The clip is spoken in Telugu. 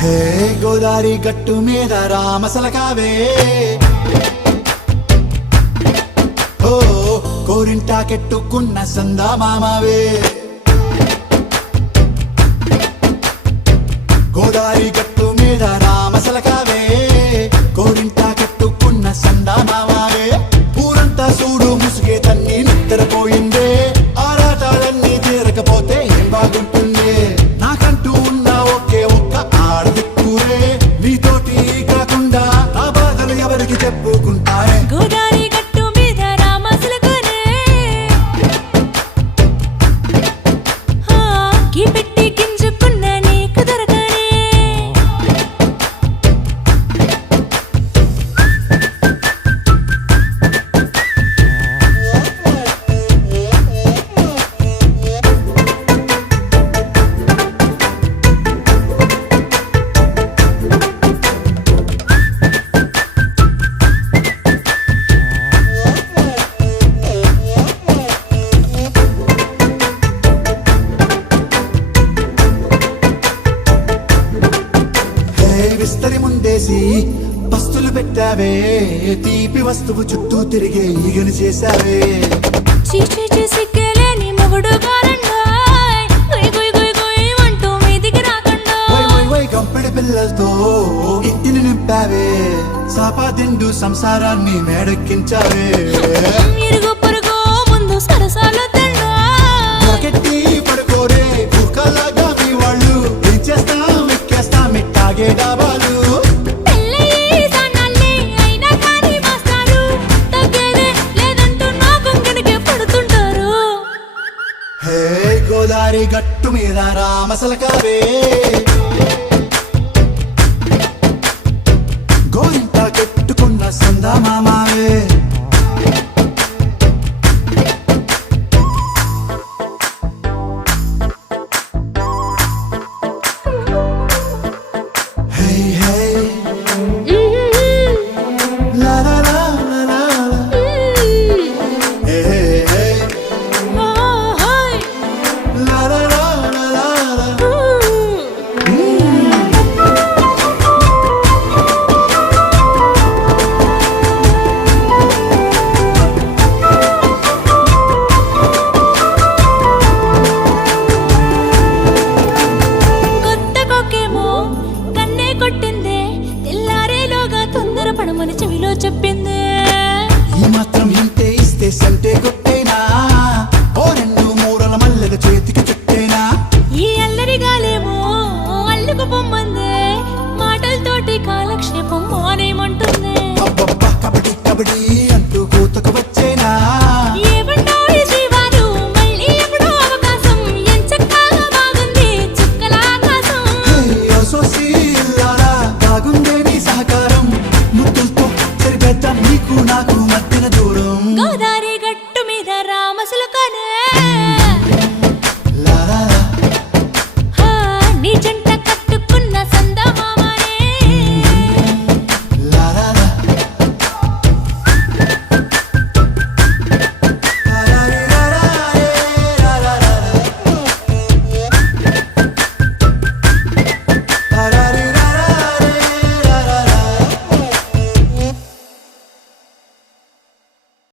హే గోదారి గట్టు మీద రామసలకావే ఓ కోరింటాకెట్టుకున్న సందా మామావే గోదారి గట్టు మీద రామసలకావే కోరింటాకెట్టుకున్న సందా మామావే ఊరంతా చూడు ముసుగే తన్ని నిద్రపోయిందే ఆరాటాలన్నీ తీరకపోతే ఏం బాగుంటుంది నాకంటూ ఉన్న ఒకే ఒక్క ఆడదిక్కురే నీతోటి కాకుండా నా బాధలు ఎవరికి చెప్పుకుంటారే గోదారి గట్టు మీద రామసలకానే కి పెట్టి గింజుకున్న నీకు దొరకనే విస్తరి ముందేసి పస్తులు పెట్టావే తీపి వస్తువు చుట్టూ తిరిగే ఈగలు చేశావే చీచీ చేసి కేలేని మొగుడు గారండాయ్ గుయ్ గుయ్ గుయ్ గుయ్ అంటూ మీదికి రాకండా వై వై వై గంపెడి పిల్లలతో ఇంటిని నింపావే సాపాదిండు సంసారాన్ని మేడెక్కించావే ఇరుగు పొరుగు ముందు సరసాలు తండా మొరకెట్టి పడుకోరే కుక్కలాగా మీ వాళ్ళు ఏం చేస్తాం ఎక్కేస్తాం ఎట్టాగే డాబాలు పెళ్ళయి సన్నాళ్ళే అయినా కానీ మాస్తారు తగ్గేదే లేదంటూ నా కొంగనికే పడుతుంటారు హే గోదారి గట్టు మీద రామసలకావే గోరింట కట్టుకున్న సందా మామావే హే హే లా లా లా లా లా లా. హే హే హే లా లా లా లా లా లా. కొత్త కొక్కేమో కన్నే కొట్టిందే తెల్లారేలోగా తొందర పడమని చెవిలో చెప్పిందే ఈ మాత్రం ఇంటే ఇస్తే సంటే కొట్టే